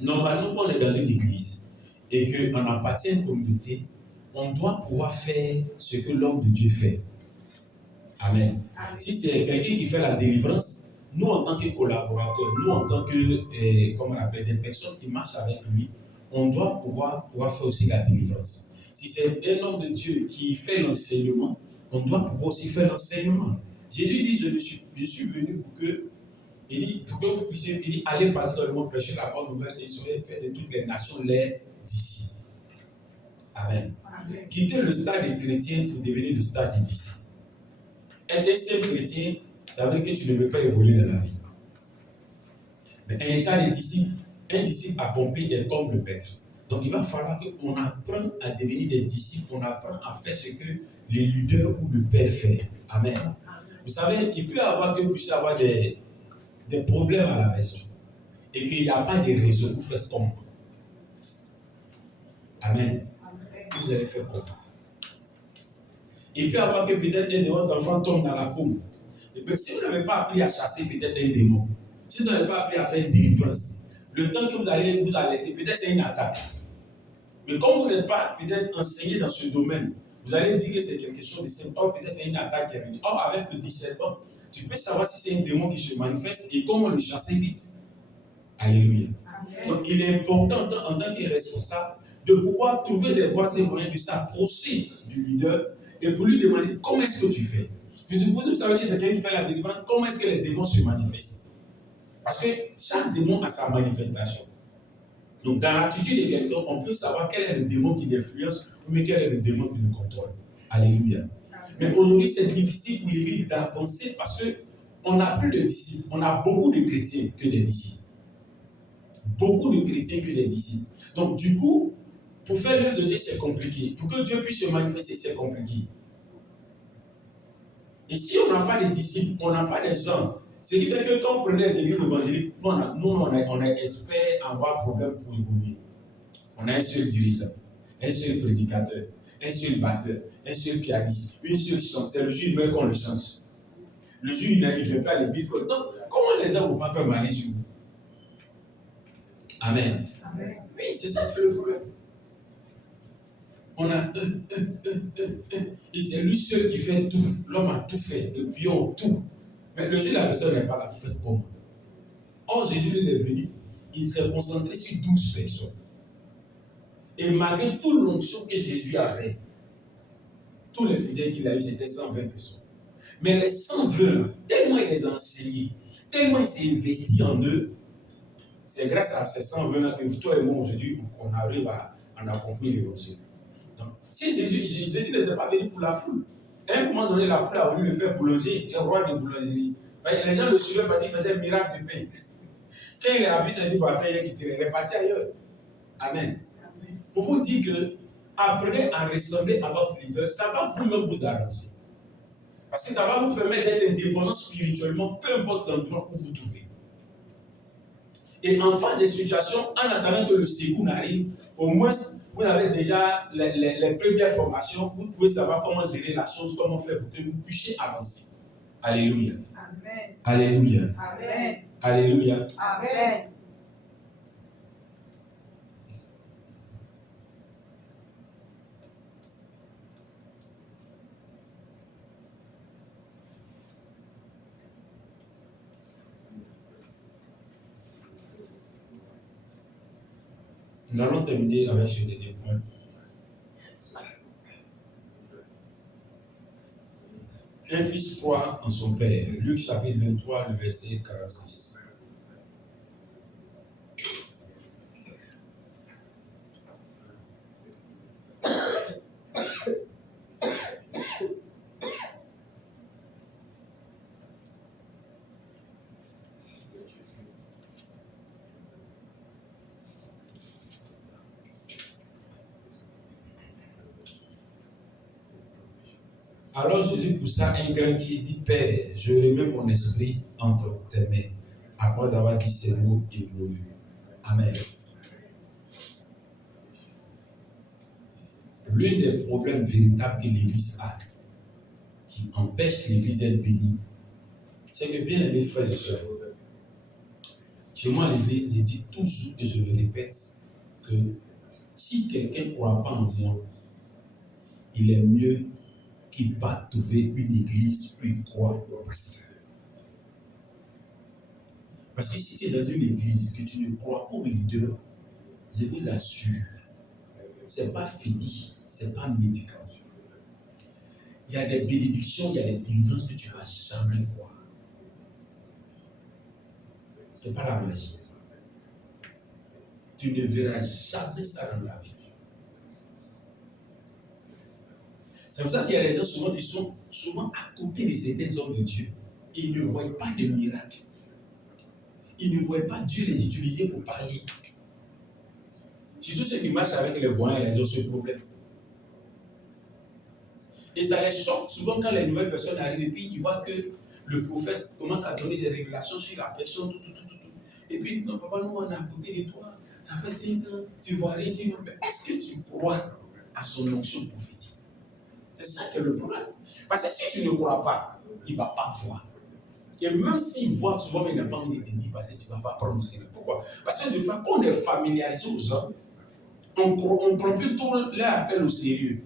Normalement, quand on est dans une église et qu'on appartient à une communauté, on doit pouvoir faire ce que l'homme de Dieu fait. Amen. Si c'est quelqu'un qui fait la délivrance, nous en tant que collaborateurs, nous en tant que, comment on appelle, des personnes qui marchent avec lui, on doit pouvoir faire aussi la délivrance. Si c'est un homme de Dieu qui fait l'enseignement, on doit pouvoir aussi faire l'enseignement. Jésus dit, je suis venu pour que, il dit, pour que vous puissiez, il dit, allez partout dans le monde, prêcher la bonne nouvelle et soyez faits de toutes les nations les disciples. Amen. Amen. Quitter le stade des chrétiens pour devenir le stade des disciples. Être un simple chrétien, ça veut dire que tu ne veux pas évoluer dans la vie. Mais un état de disciple, un disciple accompli est comme le maître. Donc il va falloir qu'on apprenne à devenir des disciples, on apprend à faire ce que le leader ou le père fait. Amen. Vous savez, il peut y avoir que vous puissiez avoir des problèmes à la maison et qu'il n'y a pas de raison. Vous faites comment? Amen. Vous allez faire comment? Il peut y avoir que peut-être un de votre enfant tombe dans la paume. Si vous n'avez pas appris à chasser peut-être un démon, si vous n'avez pas appris à faire une délivrance, le temps que vous allez vous alerter, peut-être c'est une attaque. Mais comme vous n'êtes pas peut-être enseigné dans ce domaine, vous allez dire que c'est quelque chose de simple. Or, peut-être c'est une attaque qui est venue. Or, avec le discernement, tu peux savoir si c'est un démon qui se manifeste et comment le chasser vite. Alléluia. Amen. Donc, il est important en tant que responsable de pouvoir trouver des voies et moyens de s'approcher du leader et pour lui demander comment est-ce que tu fais. Vous supposez, vous savez que c'est quelqu'un qui fait la délivrance, comment est-ce que les démons se manifestent? Parce que chaque démon a sa manifestation. Donc, dans l'attitude de quelqu'un, on peut savoir quel est le démon qui l'influence ou quel est le démon qui le contrôle. Alléluia. Mais aujourd'hui, c'est difficile pour l'Église d'avancer parce qu'on n'a plus de disciples. On a beaucoup de chrétiens que des disciples. Beaucoup de chrétiens que des disciples. Donc, du coup, pour faire l'œuvre de Dieu, c'est compliqué. Pour que Dieu puisse se manifester, c'est compliqué. Et si on n'a pas de disciples, on n'a pas de gens, ce qui fait que quand on prenait les églises évangéliques, nous, on est experts à avoir problème pour évoluer. On a un seul dirigeant, un seul prédicateur, un seul batteur, un seul pianiste, une seule chante. C'est le jour où il veut qu'on le change. Le jour où il ne fait pas l'église. Donc, comment les gens ne vont pas faire manier sur vous? Amen. Amen. Oui, c'est ça le problème. On a et c'est lui seul qui fait tout. L'homme a tout fait, le pion, tout. Mais le jour où la personne n'est pas là, vous faites comment? Or, Jésus est venu, il s'est concentré sur 12 personnes. Et malgré toute l'onction que Jésus avait, tous les fidèles qu'il a eu, c'était 120 personnes. Mais les 120 là, tellement il les a enseignés, tellement il s'est investi en eux, c'est grâce à ces 120 là que toi et moi aujourd'hui, on arrive à accomplir l'évangile. Si Jésus n'était pas venu pour la foule, à un moment donné, la foule a voulu le faire boulanger, un roi de boulangerie. Les gens le suivaient parce qu'il faisait un miracle de pain. Quand il a vu ça, il dit, il est parti ailleurs. Amen. Pour vous dire que, apprenez à ressembler à votre leader, ça va vous-même vous arranger. Parce que ça va vous permettre d'être indépendant spirituellement, peu importe l'endroit où vous trouvez. Et en face des situations, en attendant que le secours arrive, au moins, vous avez déjà les premières formations, vous pouvez savoir comment gérer la chose, comment faire pour que vous puissiez avancer. Alléluia. Amen. Alléluia. Amen. Alléluia. Amen. Nous allons terminer avec ce dernier point. Un fils croit en son père. Luc chapitre 23, le verset 46. Alors Jésus poussa un grand cri et dit, Père, je remets mon esprit entre tes mains. Après avoir dit ces mots, il mourut. Amen. L'un des problèmes véritables que l'Église a, qui empêche l'Église d'être bénie, c'est que, bien aimés frères et sœurs, Chez moi, à l'église, je dis toujours et je le répète que si quelqu'un ne croit pas en moi, il est mieux qu'il parte trouver une église où il croit au pasteur. Parce que si tu es dans une église que tu ne crois pas au leader, je vous assure, ce n'est pas fétiche, ce n'est pas médical. Il y a des bénédictions, il y a des délivrances que tu ne vas jamais voir. Ce n'est pas la magie. Tu ne verras jamais ça dans ta vie. C'est pour ça qu'il y a des gens souvent qui sont souvent à côté de certains hommes de Dieu. Ils ne voient pas de miracle. Ils ne voient pas Dieu les utiliser pour parler. Surtout ceux qui marchent avec les voyants, ils ont ce problème. Et ça les choque souvent quand les nouvelles personnes arrivent et puis ils voient que le prophète commence à donner des révélations sur la personne, tout. Et puis il dit, non, papa, nous on est à côté de toi. Ça fait 5 ans, tu vois rien ici. Mais est-ce que tu crois à son onction prophétique? C'est ça qui est le problème. Parce que si tu ne crois pas, il ne va pas voir. Et même s'il voit, souvent, il n'a pas envie de te dire parce que tu ne vas pas prononcer. Pourquoi? Parce que de fait, quand on est familiarisé aux gens, on prend plutôt leur appel au sérieux.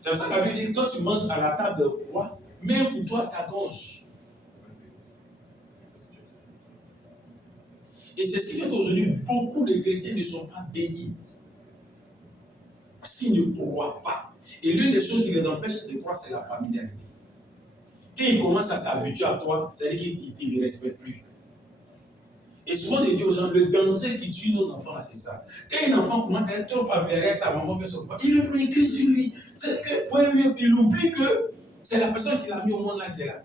C'est pour ça que la Bible dit quand tu manges à la table de roi, mets pour toi ta gorge. Et c'est ce qui fait qu'aujourd'hui, beaucoup de chrétiens ne sont pas bénis. Parce qu'ils ne croient pas. Et l'une des choses qui les empêche de croire, c'est la familiarité. Quand ils commencent à s'habituer à toi, c'est-à-dire qu'ils ne te respectent plus. Et souvent, on dit aux gens, le danger qui tue nos enfants, c'est ça. Quand un enfant commence à être trop familier avec sa maman, il le prend écrit sur lui. C'est que pour lui, il oublie que c'est la personne qui l'a mis au monde là qui est là.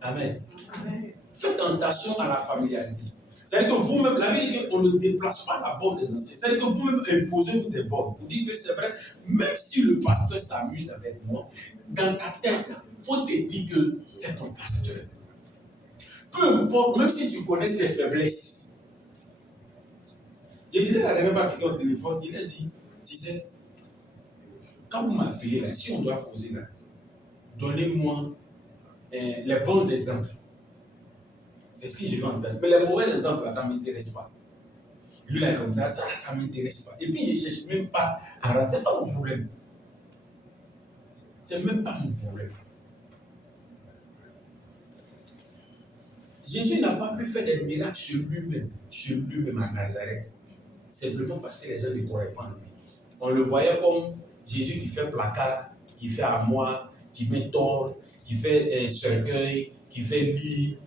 Amen. Amen. Faites attention à la familiarité. C'est-à-dire que vous-même, la Bible dit qu'on ne déplace pas la borne des anciens. C'est-à-dire que vous-même imposez-vous des bornes. Pour dire que c'est vrai, même si le pasteur s'amuse avec moi, dans ta tête, il faut te dire que c'est ton pasteur. Peu importe, même si tu connais ses faiblesses. Je disais la dernière fois à quelqu'un au téléphone, il a dit, tu sais, quand vous m'appelez là, si on doit poser là, donnez-moi les bons exemples. C'est ce que je veux entendre. Mais les mauvais exemples, là, ça ne m'intéresse pas. Lui, là, comme ça ne m'intéresse pas. Et puis, je ne cherche même pas à rater. Ce n'est pas mon problème. Ce n'est même pas mon problème. Jésus n'a pas pu faire des miracles sur lui-même à Nazareth. Simplement parce que les gens ne croyaient pas en lui. On le voyait comme Jésus qui fait placard, qui fait armoire, qui met tôle, qui fait cercueil, qui fait lit.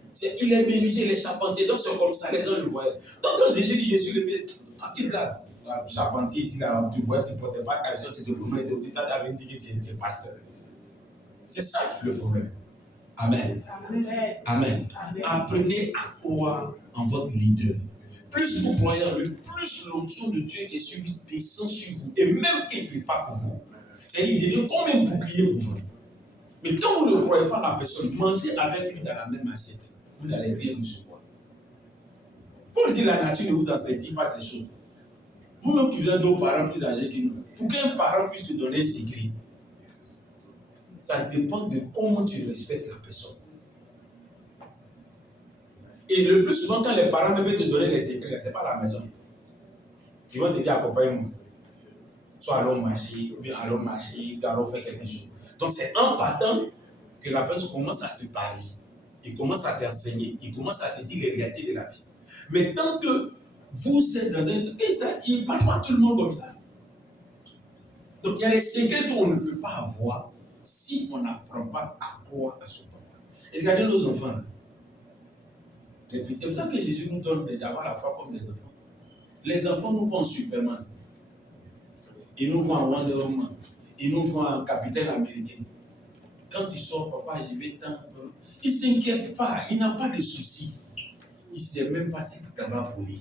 Il est menuisier, il est charpentier. Donc c'est comme ça les gens le voyaient. Donc quand Jésus dit, Jésus le fait, ta petite là, charpentier ici, là, tu vois, tu ne portais pas caleçon, tu te prononces, tu t'avais dit que tu es pasteur. C'est ça le problème. Amen. Amen. Amen. Apprenez à croire en votre leader. Plus vous croyez en lui, plus l'onction de Dieu qui est sur lui descend sur vous. Et même qu'il ne peut pas pour vous. C'est-à-dire qu'il devient comme un bouclier pour vous. Mais quand vous ne croyez pas en la personne, mangez avec lui dans la même assiette. Vous n'allez rien recevoir. Paul dit la nature ne vous enseigne pas ces choses. Vous-même qui êtes nos parents plus âgés que nous, pour qu'un parent puisse te donner un secret, ça dépend de comment tu respectes la personne. Et le plus souvent, quand les parents veulent te donner les secrets, ce n'est pas à la maison. Ils vont te dire accompagne-moi. Soit allons marcher, ou bien allons marcher, allons faire quelque chose. Donc c'est en partant que la personne commence à te parler. Il commence à t'enseigner. Il commence à te dire les réalités de la vie. Mais tant que vous êtes dans un... Et ça, il ne parle pas à tout le monde comme ça. Donc il y a des secrets qu'on ne peut pas avoir si on n'apprend pas à croire à son papa. Et regardez nos enfants là. Les petits, c'est pour ça que Jésus nous donne d'avoir la foi comme des enfants. Les enfants nous voient en Superman. Ils nous voient en Wonder Woman. Ils nous voient en capitaine américain. Quand il sort, papa, j'y vais tant. Il ne s'inquiète pas. Il n'a pas de soucis. Il ne sait même pas si tu t'en vas voler.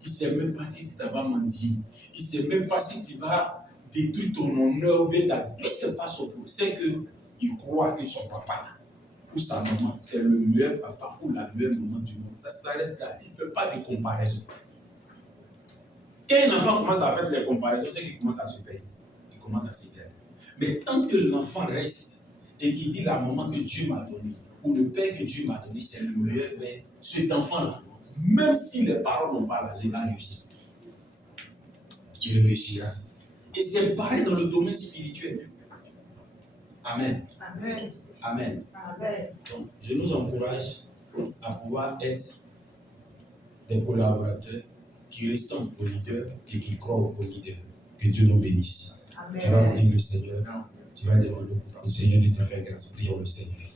Il ne sait même pas si tu t'en vas mendier. Il ne sait même pas si tu vas détruire ton honneur ou bien ta vie. Mais ce n'est pas son problème. C'est qu'il croit que son papa là, ou sa maman, c'est le meilleur papa ou la meilleure maman du monde. Ça s'arrête là. Il ne fait pas de comparaison. Quand un enfant commence à faire des comparaisons, c'est qu'il commence à se perdre. Il commence à se perdre. Mais tant que l'enfant reste et qu'il dit la maman que Dieu m'a donnée, ou le père que Dieu m'a donné, c'est le meilleur père. Cet enfant-là, même si les parents n'ont pas l'âge, il va réussir. Il réussira. Et c'est pareil dans le domaine spirituel. Amen. Amen. Amen. Amen. Donc, je nous encourage à pouvoir être des collaborateurs qui ressemblent aux leaders et qui croient aux faux leaders. Que Dieu nous bénisse. Amen. Tu vas prier le Seigneur. Tu vas demander au Seigneur de te faire grâce. Prions le Seigneur.